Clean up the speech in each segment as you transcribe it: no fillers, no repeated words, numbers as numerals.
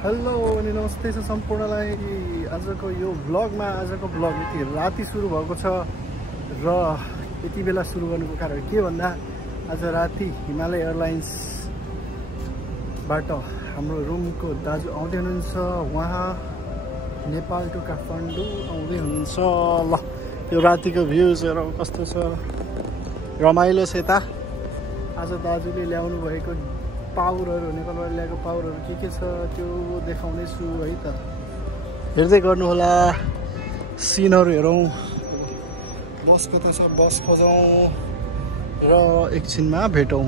Hello अनि नमस्ते छ सम्पूर्णलाई। आजको यो भ्लगमा आजको भ्लग यति राति सुरु भएको छ र यति बेला सुरु गर्नुको कारण के भन्दा आज राति हिमालय एयरलाइन्सबाट हाम्रो रुमको दाजु आउँदै हुनुहुन्छ। उहाँ नेपाल टु काठमाडौँ आउँदै हुनुहुन्छ। ल यो रातिको भ्युजहरू कस्तो छ, रमाइलो छ। यता आज दाजुले ल्याउनु भएको पावरहरू, नेपालबाट ल्याएको पावरहरू के छ त्यो देखाउने छु है त। हेर्दै गर्नुहोला, सिनहरू हेरौँ। बस कता छ, बस खोजौँ र एकछिनमा भेटौँ।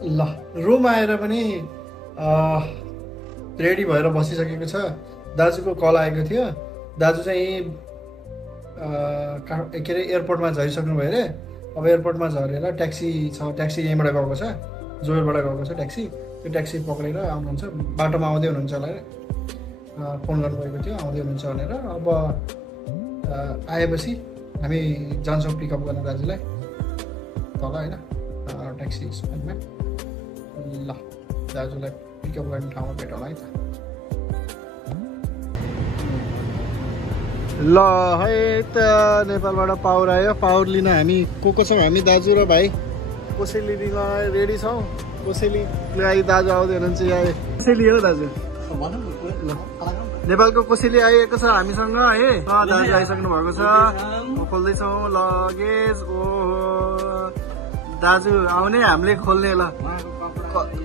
ल रुम आएर पनि रेडी भएर बसिसकेको छ। दाजुको कल आएको थियो। दाजु चाहिँ के अरे एयरपोर्टमा झरिसक्नु भयो अरे। अब एयरपोर्टमा झरेर ट्याक्सी छ, ट्याक्सी यहीँबाट गएको छ, जोरबाट गएको छ ट्याक्सी। त्यो ट्याक्सी पक्रेर आउनुहुन्छ। बाटोमा आउँदै हुनुहुन्छ होला अरे, फोन गर्नुभएको थियो आउँदै हुनुहुन्छ भनेर। अब आएपछि हामी जान्छौँ पिकअप गर्न दाजुलाई तल होइन, ट्याक्सी स्ट्यान्डमा। ल दाजुलाई पिकअप गर्ने ठाउँमा भेटौँला है त। ल है त नेपालबाट पावर आयो। पावर लिन हामी को छौँ, हामी दाजु र भाइ कोसेली लिन रेडी छौँ। कोसेली लागि दाजु आउँदै हुनुहुन्छ। यहाँ कोसेली हो दाजु, नेपालको कोसेली आइएको छ हामीसँग है। दाजु आइसक्नु भएको छ। खोल्दैछौँ लगेज। ओहो दाजु आउने, हामीले खोल्ने। ल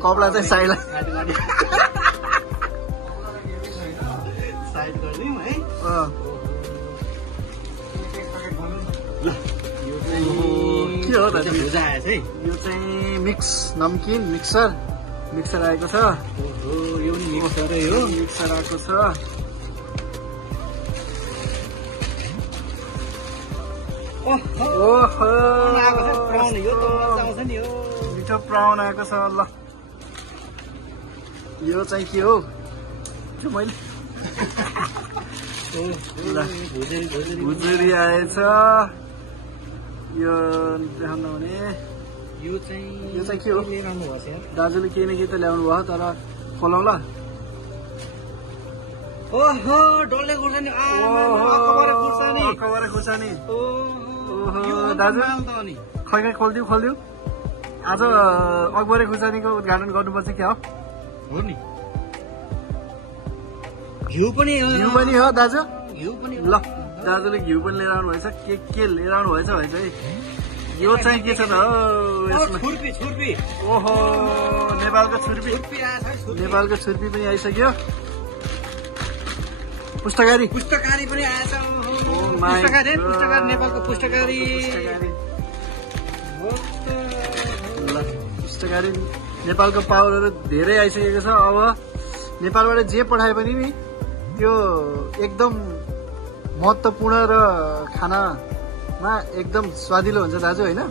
कपडा चाहिँ साइडलाई साइड गरिदिउँ है। के हो दाजु? यो चाहिँ मिक्स नमकिन मिक्सर आएको छ। यो मिक्सरै हो, मिक्सर आएको छ। मिठो प्राउन आएको छ। ल यो चाहिँ के हो? त्यो मैले भुजुरी आएछ। यो देखाउनु भने यो चाहिँ के हो? दाजुले केही न केही त ल्याउनु भयो, तर खोलौँ ल। ओहो डल्ले खुर्सानी, अकबरे खुर्सानी। दाजु खै खोलिदिउ। आज अकबरे खुर्सानीको उद्घाटन गर्नुपर्छ। क्या हो नि? घिउ पनि हो दाजु। घिउ पनि ल दाजुले घिउ पनि लिएर आउनु भएछ। के लिएर आउनु भएछ है। यो चाहिँ के छ त? छुर्पी। ओहो नेपालको छुर्पी पनि आइसक्यो। पुस्तकारी पनि आएछ। नेपालको पुस्तकारी नेपालको पावरहरू धेरै आइसकेको छ। अब नेपालबाट जे पठाए पनि नि त्यो एकदम महत्त्वपूर्ण र खानामा एकदम स्वादिलो हुन्छ दाजु होइन।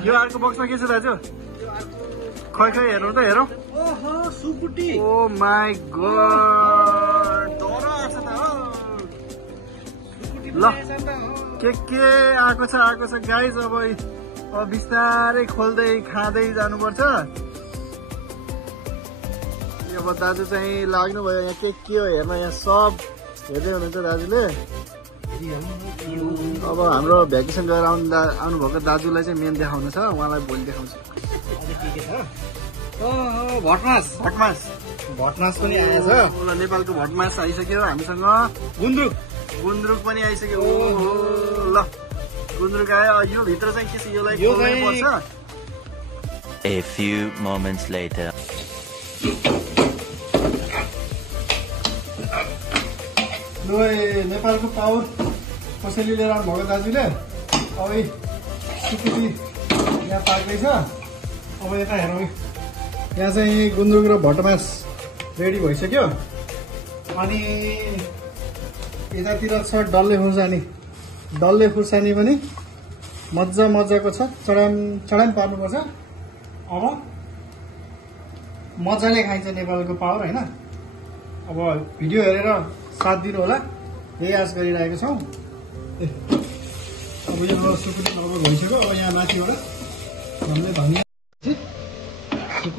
यो अर्को बक्समा के छ दाजु? खै हेरौँ त, हेरौँ। ओ माई गॉड, ल के आएको छ गाइज। अब बिस्तारै खोल्दै खाँदै जानुपर्छ। अब दाजु चाहिँ लाग्नु भयो यहाँ। के हो हेर्न, यहाँ सब हेर्दै हुनुहुन्छ दाजुले। अब हाम्रो भ्याकेसन गएर आउनुभएको दाजुलाई चाहिँ मेन देखाउनु छ। उहाँलाई भोलि देखाउँछु। भटमास पनि आएछ। नेपालको भटमास आइसक्यो हामीसँग। गुन्द्रुक पनि आइसक्यो। ल गुन्द्रुक आयो। यो भित्र चाहिँ के छ? योलाई खोल्नुपर्छ। A few moments later. नेपालको पावर कसैले लिएर आउनु भएको दाजुले। अब सुकुटी यहाँ पाक्दैछ। अब यता हेरौँ, यहाँ चाहिँ गुन्द्रुक र भटमास रेडी भइसक्यो। अनि यतातिर छ डल्ले खुर्सानी पनि मजाको छ। चढाम पार्नुपर्छ। अब मजाले खाइन्छ नेपालको पावर होइन। अब भिडियो हेरेर साथ दिनु होला, यही आश गरिरहेको छौँ। अब यो सुकुटी अब भइसक्यो। अब यहाँ माथिबाट हामीले धनियाँ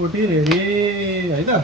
कोटी हेरे है त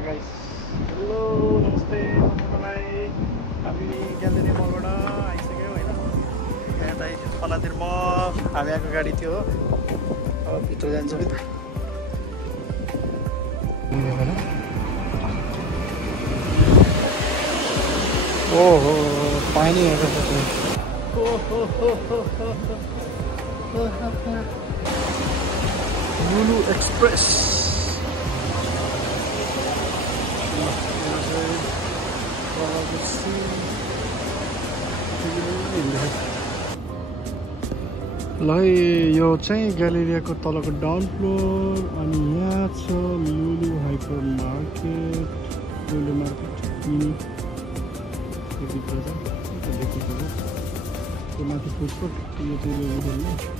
गाइस हेलो नमस्ते सबैलाई हामी ग्यालेरी मलबाट आइसक्यौँ होइन यहाँ तलतिर हामी आएको गाडी थियो हो अब भित्र जान्छौँ ओहो पानी लुलु एक्सप्रेस ल यो चाहिँ ग्यालेरियाको तलको डाउन फ्लोर अनि यहाँ छ Lulu hyper market Lulu market mini भित्र छ त्यो माथि फुड कोर्ट यो चाहिँ